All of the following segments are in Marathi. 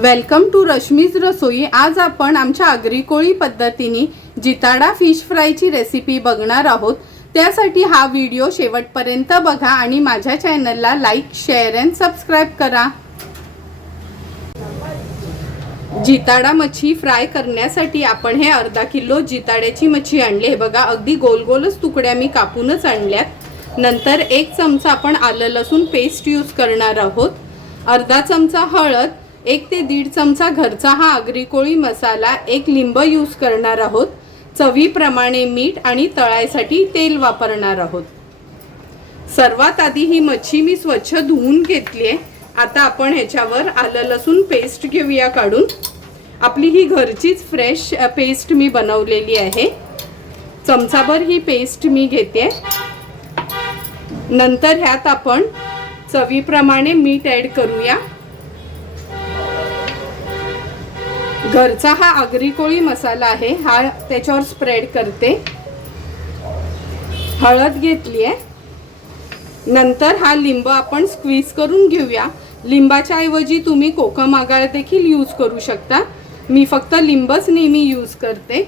वेलकम टू रश्मीज रसोई। आज आपण आमच्या आगरी कोळी पद्धतीने जिताडा फिश फ्रायची रेसिपी बघणार आहोत। त्यासाठी हा व्हिडिओ शेवटपर्यंत बघा आणि माझ्या चॅनलला लाईक, शेअर अँड सबस्क्राइब करा। जिताडा मच्छी फ्राय करण्यासाठी आपण हे अर्धा किलो जिताड्याची मच्छी आणली आहे। बघा, अगदी गोल गोलच तुकड्या मी कापूनच आणल्यात। नंतर 1 चमचा आपण आलं लसूण पेस्ट यूज करणार आहोत। अर्धा चमचा हळद, 1 ते 1.5 चमचा घरचा हा आगरी कोळी मसाला, 1 लिंब यूज करणार आहोत। चवीप्रमाणे मीठ आणि तळायसाठी तेल वापरणार आहोत। सर्वात आधी ही मच्छी मी स्वच्छ धुवून घेतली आहे। आता आपण ह्याच्यावर आलं लसूण पेस्ट घेऊया काढून। आपली ही घरचीच फ्रेश पेस्ट मी बनवलेली आहे। चमचाभर ही पेस्ट मी घेते। नंतर ह्यात आपण चवीप्रमाणे मीठ ॲड करूया। घरचा हा आगरी कोळी मसाला आहे, हा त्याच्यावर स्प्रेड करते। हळद घेतली आहे। नंतर हा लिंब आपण स्क्वीज करून घेऊया। लिंबाच्या ऐवजी तुम्ही कोकम आगार देखील यूज करू शकता। मी फक्त लिंबच नेहमी यूज करते।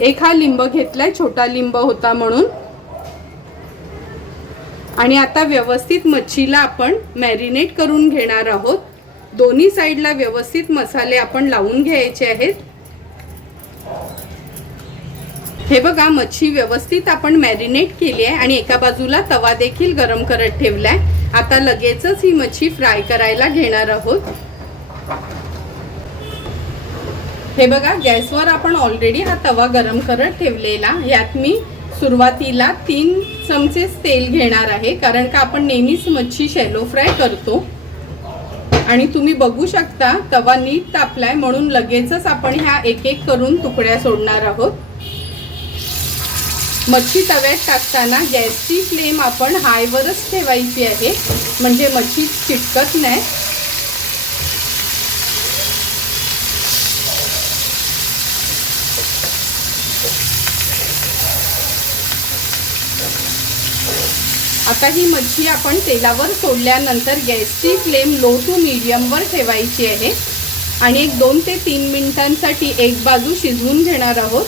एक हा लिंब घेतलाय, छोटा लिंब होता म्हणून। आणि आता व्यवस्थित मच्छीला आपण मॅरिनेट करून घेणार आहोत। दोन्ही साइडला व्यवस्थित मसाले आपण लावून घ्यायचे आहेत। हे बघा, मच्छी व्यवस्थित आपण मॅरिनेट केली आहे आणि एका बाजूला तवा देखील गरम करत ठेवलाय। आता लगेचच ही मच्छी फ्राय करायला घेणार आहोत। हे बघा, गॅसवर आपण ऑलरेडी हा तवा गरम करत ठेवलेला। यात मी सुरुवातीला 3 चमचे तेल घेणार आहे, कारण का आपण नेहमीच मच्छी शॅलो फ्राय करतो। आणि तुम्ही बघू शकता तवा नीट तापलाय, म्हणून लगेचच आपण ह्या एक एक करून तुकड्या सोडणार आहोत। मच्छी तव्यात टाकताना गॅसची फ्लेम आपण हायवरच ठेवायची आहे, म्हणजे मच्छी चिटकत नाही। आता ही मच्छी आपण तेलावर सोडल्यानंतर गॅसची फ्लेम लो टू मीडियम वर ठेवायची आहे आणि 2 ते 3 मिनिटांसाठी एक बाजू शिजवून घेणार आहोत।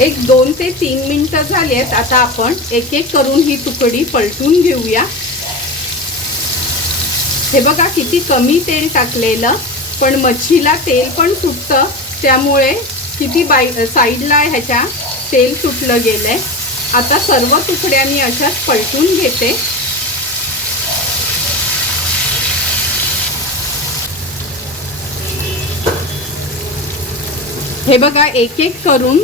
एक 2 ते 3 मिनिटं झालेत। आता आपण एक एक करून ही तुकडी पलटून घेऊया। हे बघा, किती कमी तेल टाकलेलं, पण मच्छीला तेल पण सुटतं, त्यामुळे किती साईडला ह्याच्या तेल सुटलं गेलंय। आता सर्व तुकड्या मी अशाच पलटून घेते। हे बघा, एक एक करून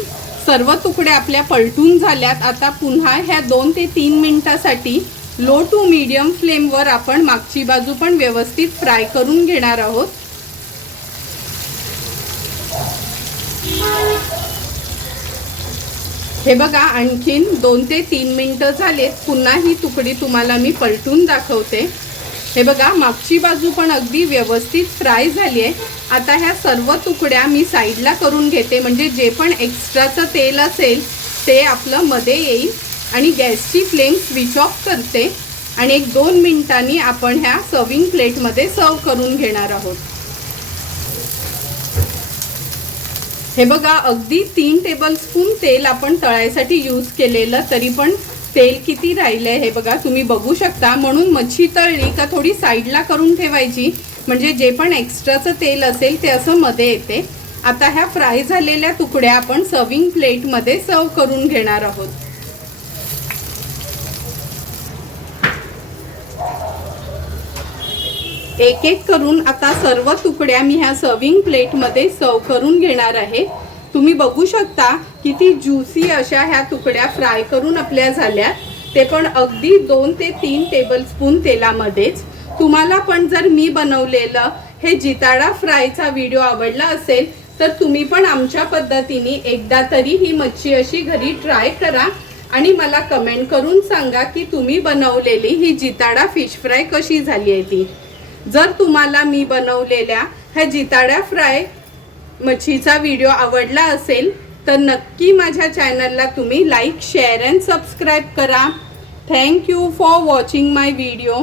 सर्व तुकड्या आपल्या पलटून झाल्यात। आता पुन्हा ह्या 2 ते 3 मिनिटांसाठी लो टू मीडियम फ्लेमवर आपण मागची बाजू पण व्यवस्थित फ्राय करून घेणार आहोत। हे बघा, आणखीन 2 ते 3 मिनिटं झालेत। पुन्हा ही तुकडी तुम्हाला मी पलटून दाखवते। हे बघा, मागची बाजू पण अगदी व्यवस्थित फ्राय झाली आहे। आता ह्या सर्व तुकड्या मी साईडला करून घेते, म्हणजे जे पण एक्स्ट्राचं तेल असेल ते आपलं मध्ये येईल। आणि गॅसची फ्लेम स्विच ऑफ करते आणि 1-2 मिनिटांनी आपण ह्या सर्विंग प्लेटमध्ये सर्व करून घेणार आहोत। हे बघा, अगदी 3 टेबलस्पून तेल आपण तळायसाठी यूज केलेलं, तरी पण तेल किती राहिलंय हे बघा, तुम्ही बघू शकता। म्हणून मच्छी तळली का थोडी साईडला करून ठेवायची, म्हणजे जे पण एक्स्ट्राचं तेल असेल ते असं मध्ये येते। आता ह्या फ्राय झालेल्या तुकड्या आपण सर्विंग प्लेटमध्ये सर्व करून घेणार आहोत। एक एक करून आता सर्व तुकड्या मी ह्या सर्विंग प्लेटमध्ये सर्व करून घेणार आहे। तुम्ही बघू शकता किती ज्युसी अशा ह्या तुकड्या फ्राय करून आपल्या झाल्या, ते पण अगदी 2 ते 3 टेबलस्पून तेलामध्येच। तुम्हाला पण जर मी बनवलेलं हे जिताडा फ्रायचा व्हिडिओ आवडला असेल तर तुम्ही पण आमच्या पद्धतीने एकदा तरी ही मच्छी अशी घरी ट्राय करा आणि मला कमेंट करून सांगा की तुम्ही बनवलेली ही जिताडा फिश फ्राय कशी झाली आहे ती। जर तुम्हाला मी बनवलेल्या ह्या जिताडा फ्राय मच्छीचा व्हिडिओ आवडला असेल तर नक्की माझ्या चॅनलला तुम्ही लाईक, शेअर अँड सबस्क्राइब करा। Thank you for watching my video.